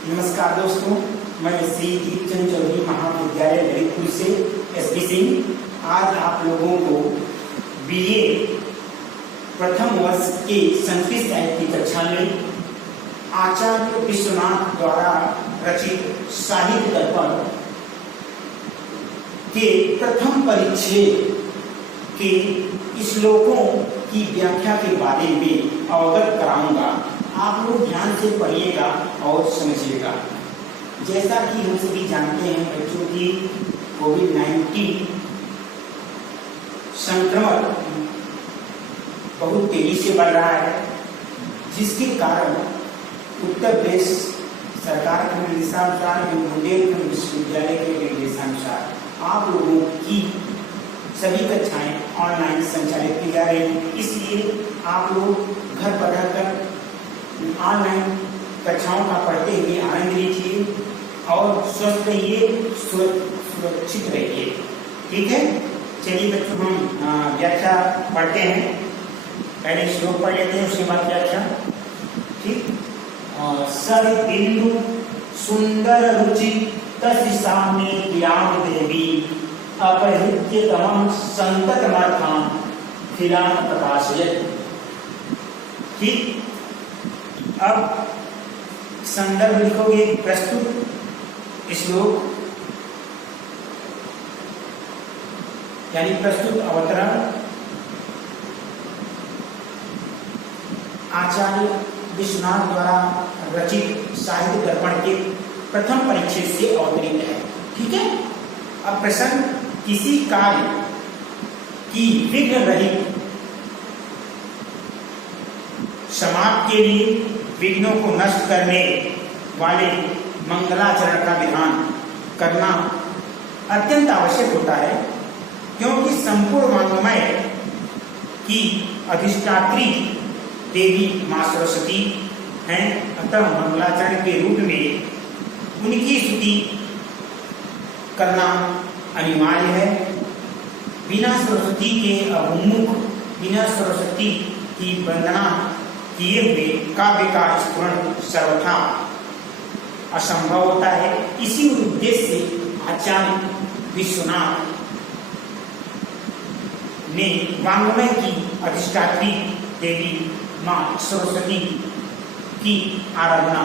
नमस्कार दोस्तों, मैं श्री दीपचंद चौधरी महाविद्यालय ललितपुर से एसपी सिंह आज आप लोगों को बीए प्रथम वर्ष के संस्कृत साहित्य की कक्षा में आचार्य विश्वनाथ द्वारा रचित साहित्य दर्पण के प्रथम परिच्छेद के श्लोकों की व्याख्या के बारे में अवगत कराऊंगा। आप लोग ध्यान से पढ़िएगा और समझिएगा। जैसा कि हम सभी जानते हैं बच्चों की कोविड-19 संक्रमण बहुत तेजी से बढ़ रहा है, जिसके कारण उत्तर प्रदेश सरकार के निर्देशानुसार एवं बुंदेलखंड विश्वविद्यालय के निर्देशानुसार आप लोगों की सभी कक्षाएं ऑनलाइन संचालित की जा रही हैं। इसलिए आप लोग घर पर रहकर ऑनलाइन कक्षाओं का पढ़ते हुए आनंद लीजिए और स्वस्थ रहिए, सुरक्षित रहिए। ठीक है, चलिए बच्चों हम व्याख्या पढ़ते हैं। पहले श्लोक पढ़ लेते हैं, उसके बाद व्याख्या। ठीक, सर बिंदु सुंदर रुचि तस्य साम्ये ज्ञान देवी अपहृत्य तमं संततमर्थां खिलान प्रकाशयत्। ठीक, अब संदर्भ लिखोगे प्रस्तुत श्लोक यानी प्रस्तुत अवतरण आचार्य विश्वनाथ द्वारा रचित साहित्य दर्पण के प्रथम परिच्छेद से अवतरित है। ठीक है, अब प्रश्न किसी कार्य की विघ्न रहित समाप्ति के लिए विघ्नों को नष्ट करने वाले मंगलाचरण का विधान करना अत्यंत आवश्यक होता है, क्योंकि संपूर्ण वाङ्मय की अधिष्ठात्री देवी मां सरस्वती हैं। अतः मंगलाचरण के रूप में उनकी स्तुति करना अनिवार्य है। बिना सरस्वती के अभिमुख, बिना सरस्वती की वंदना किए हुए काव्य का स्मरण सर्वथा असंभव होता है। इसी उद्देश्य से आचार्य विश्वनाथ ने वाङ्मय की अधिष्ठात्री देवी मां सरस्वती की आराधना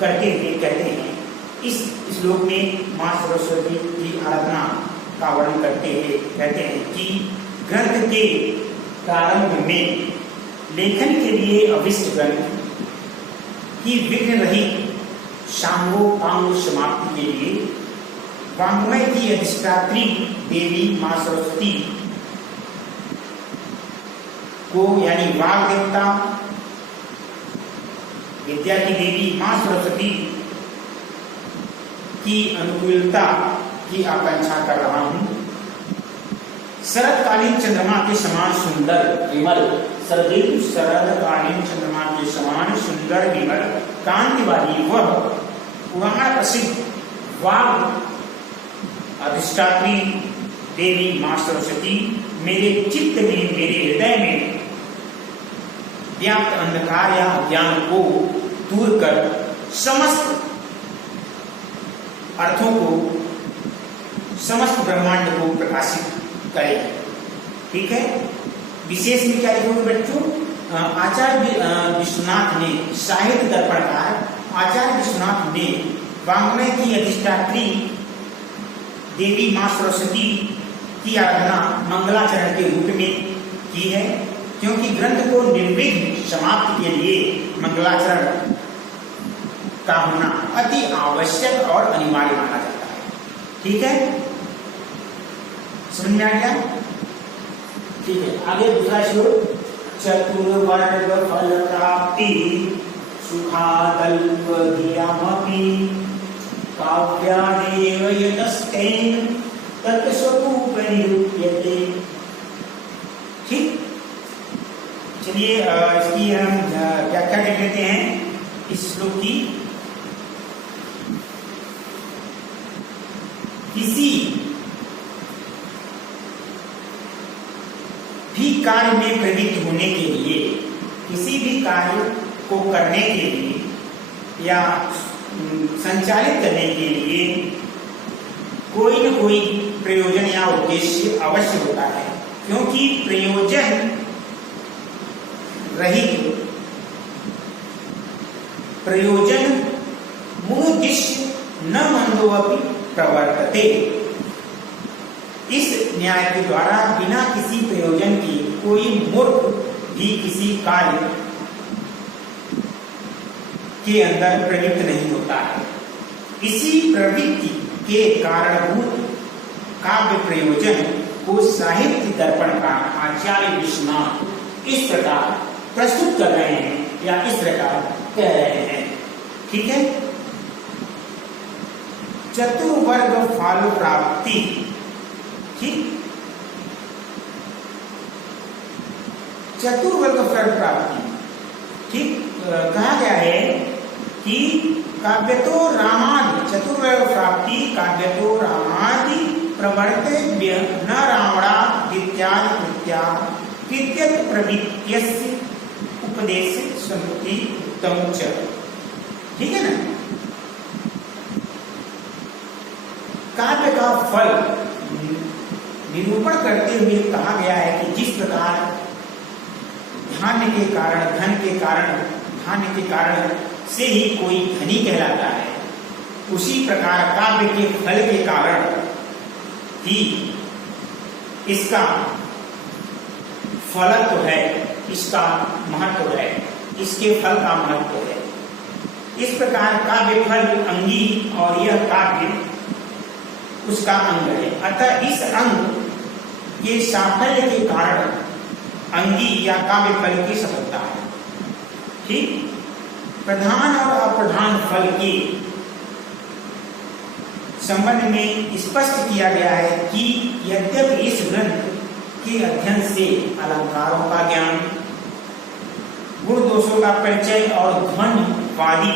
करते हुए कहते हैं। इस श्लोक में मां सरस्वती की आराधना का वर्णन करते हुए कहते हैं कि ग्रंथ के प्रारंभ में लेखन के लिए अभिष्ट ग्रंथ की विघ्न रहित शांगोपांग समाप्ति के लिए वाङ्मय की अधिष्ठात्री देवी मां सरस्वती को यानी वाग देवता विद्या की देवी मां सरस्वती की अनुकूलता की आकांक्षा कर रहा हूं। शरदकालीन चंद्रमा के समान सुंदर विमल, शरदकालीन चंद्रमा के समान सुंदर विमल कांति वाली वह पुराण प्रसिद्ध वाग अधिष्ठात्री देवी मां सरस्वती मेरे चित्त में, मेरे हृदय में व्याप्त अंधकार या ज्ञान को दूर कर समस्त अर्थों को, समस्त ब्रह्मांड को प्रकाशित करे। ठीक है, विशेष में क्या लिखोगे बच्चों? आचार्य विश्वनाथ ने साहित्य दर्पणकार आचार्य विश्वनाथ ने वाङ्मय की अधिष्ठात्री देवी मां सरस्वती की आराधना मंगलाचरण के रूप में की है, क्योंकि ग्रंथ को निर्विघ्न समाप्ति के लिए मंगलाचरण का होना अति आवश्यक और अनिवार्य माना जाता है। ठीक है, समझ में आ गया? ठीक है, आगे दूसरा श्लोक। चतुर्वर्ग फल प्राप्ति सुखादल्प धियामपि काव्यादेव यतस्तेन तत्स्वरूप निरूप्यते। ठीक, चलिए इसकी हम व्याख्या कर लेते हैं इस श्लोक की। किसी भी कार्य में प्रवृत्त होने के लिए, किसी भी कार्य को करने के लिए या संचालित करने के लिए कोई न कोई प्रयोजन या उद्देश्य अवश्य होता है, क्योंकि प्रयोजन रहित प्रयोजन मूलुद्देश्य न मंदोऽपि प्रवर्तते। इस न्याय के द्वारा बिना किसी प्रयोजन के कोई मूर्ख भी किसी कार्य के अंदर प्रवृत्त नहीं होता है। इसी प्रवृत्ति के कारणभूत काव्य प्रयोजन को साहित्य दर्पण का आचार्य विश्वनाथ इस प्रकार प्रस्तुत कर रहे हैं या इस प्रकार कह रहे हैं। ठीक है, चतुर्वर्ग फल प्राप्ति। ठीक, चतुर्वर्ग फल प्राप्ति। ठीक, कहा गया है कि काव्यतो रामादि चतुर्वर्ग प्राप्ति काव्यतो रामादि प्रवर्तव्य न रावणा इत्यादि कृत्या कृत्यत प्रवृत्त्यस्य उपदेश स्मृति उत्तम च। ठीक है ना, काव्य का फल निरूपण करते हुए कहा गया है कि जिस प्रकार धान्य के कारण धन के कारण धान्य के कारण से ही कोई धनी कहलाता है, उसी प्रकार काव्य के फल के कारण ही इसका फलत्व है, इसका महत्व है, इसके फल का महत्व है। इस प्रकार काव्य फल अंगी और यह काव्य उसका अंग है। अतः इस अंग के साफल्य के कारण अंगी या काव्य फल की सफलता है। ठीक, प्रधान और अप्रधान फल के संबंध में स्पष्ट किया गया है कि यद्यपि इस ग्रंथ के अध्ययन से अलंकारों का ज्ञान, गुण दोषों का परिचय और ध्वनिवादी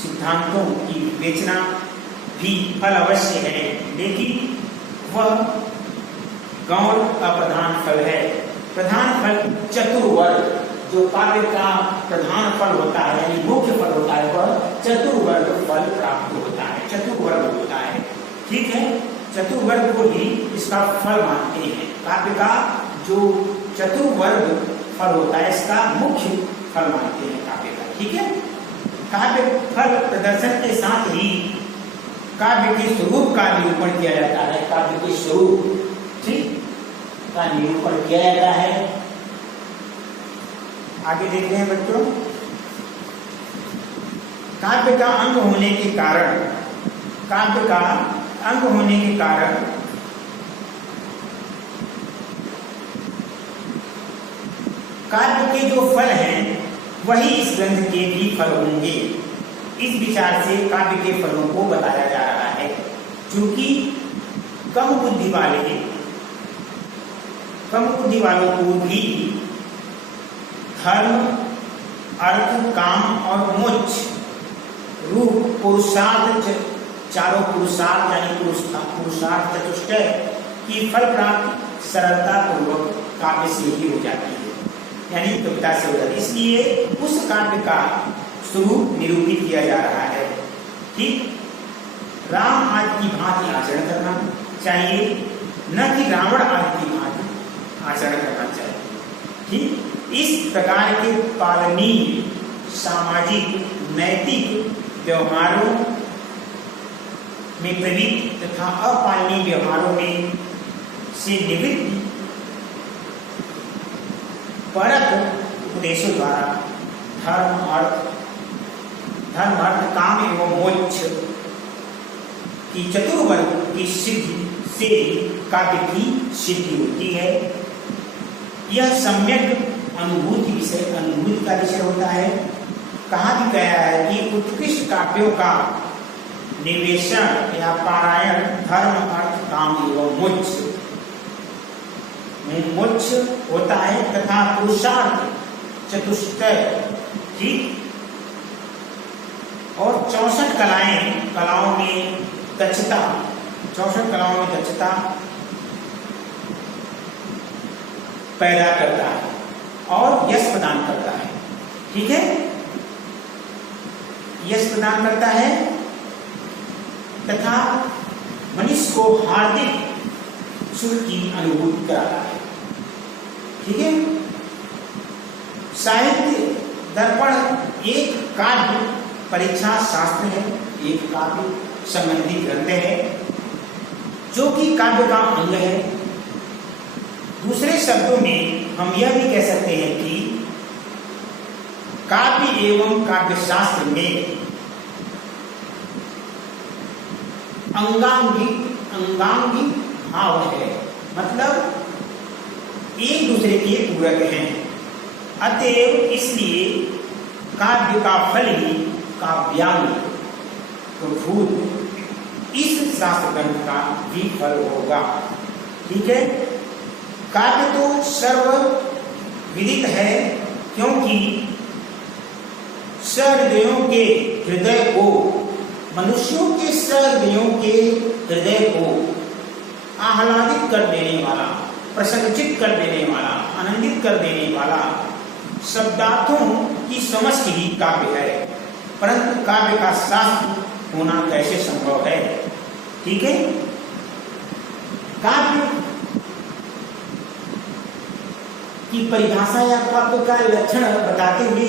सिद्धांतों की विवेचना भी फल अवश्य है, लेकिन वह गौण अप्रधान फल है। प्रधान फल चतुर्वर्ग, जो काव्य का प्रधान फल होता है यानी मुख्य फल होता है, वह चतुर्वर्ग फल प्राप्त होता है, चतुर्वर्ग होता है। ठीक है, चतुर्वर्ग को ही इसका फल मानते हैं। काव्य का जो चतुर्वर्ग फल होता है इसका मुख्य फल मानते हैं काव्य का। ठीक है, काव्य फल प्रदर्शन के साथ ही काव्य के स्वरूप का निरूपण किया जाता है। काव्य के स्वरूप ठीक का निरूपण किया जाता है। आगे देखते हैं बच्चों, काव्य का अंग होने के कारण काव्य का अंग होने के कारण काव्य के जो फल हैं वही इस ग्रंथ के भी फल होंगे। इस विचार से काव्य के फलों को बताया जा रहा है। क्योंकि कम बुद्धि वालों को भी धर्म, अर्थ, काम और मोक्ष रूप पुरुषार्थ, चारों पुरुषार्थ यानी पुरुषार्थ चतुष्टय की फल प्राप्ति सरलता पूर्वक काव्य से ही हो जाती है, यानी कविता से हो जाती है। इसलिए उस काव्य का स्वरूप निरूपित किया जा रहा है। ठीक, राम आदि की भांति आचरण करना चाहिए, न कि रावण आदि की भांति आचरण करना चाहिए। ठीक, इस प्रकार के पालनीय सामाजिक नैतिक व्यवहारों में प्रवृत्त तथा अपालनीय व्यवहारों में से निवृत्त परक उपदेशों द्वारा धर्म, अर्थ, काम एवं मोक्ष की चतुर्वर्ग की सिद्धि से काव्य की सिद्धि होती है। यह सम्यक अनुभूति का विषय होता है। कहा भी गया है कि उत्कृष्ट काव्यों का निवेशन या पारायण धर्म, अर्थ, काम एवं मोक्ष होता है तथा पुरुषार्थ चतुष्टय की और 64 कलाओं में दक्षता पैदा करता है और यश प्रदान करता है। ठीक है, यश प्रदान करता है तथा मनुष्य को हार्दिक सुख की अनुभूति कराता है। ठीक है। साहित्य दर्पण एक काव्य परीक्षा शास्त्र है, एक काव्य संबंधी ग्रंथ है जो कि काव्य का अंग है। दूसरे शब्दों में हम यह भी कह सकते हैं कि काव्य एवं काव्य शास्त्र में अंगांगिक भाव है, मतलब एक दूसरे के पूरक हैं। अतएव इसलिए काव्य का फल ही काव्यांग प्रभुत इस शास्त्र ग्रंथ का भी फल होगा। ठीक है। काव्य तो सर्वविदित है क्योंकि सहृदयों के हृदय को, मनुष्यों के सहृदयों के हृदय को आह्लादित कर देने वाला, प्रसन्नचित कर देने वाला, आनंदित कर देने वाला शब्दार्थों की समष्टि ही काव्य है। परंतु काव्य का शास्त्र होना कैसे संभव है? ठीक है। काव्य की परिभाषा या काव्य का लक्षण बताते हुए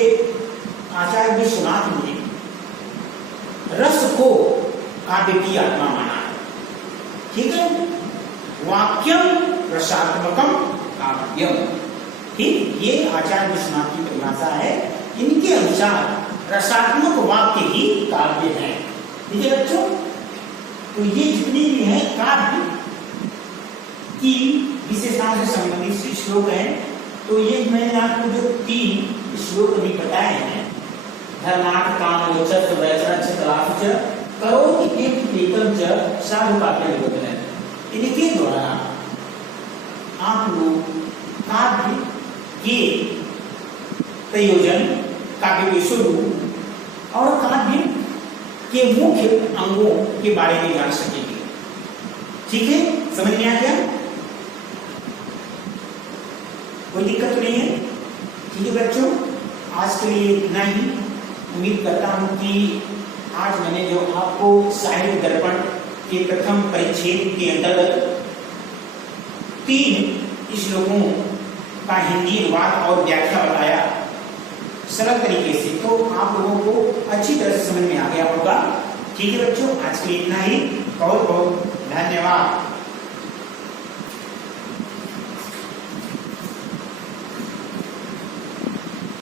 आचार्य विश्वनाथ ने रस को काव्य की आत्मा माना है। ठीक है। वाक्यम रसात्मकम काव्यम। ठीक, ये आचार्य विश्वनाथ की परिभाषा है। इनके अनुसार रसात्मक वाक्य ही काव्य है। ठीक है बच्चों। तो ये जितनी भी है काव्य की विशेषताओं से संबंधित श्लोक है। तो ये मैंने आपको जो 3 श्लोक अभी बताए हैं, धर्मार्थ काम मोक्ष वैचरण चतुरार्थ करोति एकम च साधु काव्य निबोधन, इनके द्वारा आप लोग काव्य के प्रयोजन, काव्य के स्वरूप और काव्य के मुख्य अंगों के बारे में जान सकेंगे। ठीक है। समझ में आ गया? कोई दिक्कत तो नहीं है? ठीक है बच्चों, आज के लिए इतना ही। उम्मीद करता हूं कि आज मैंने जो आपको साहित्य दर्पण के प्रथम परिच्छेद के अंतर्गत 3 श्लोकों का हिंदी अनुवाद और व्याख्या बताया सरल तरीके से, तो आप लोगों को अच्छी तरह से समझ में आ गया होगा। ठीक है बच्चों, आज के लिए इतना ही। बहुत बहुत धन्यवाद।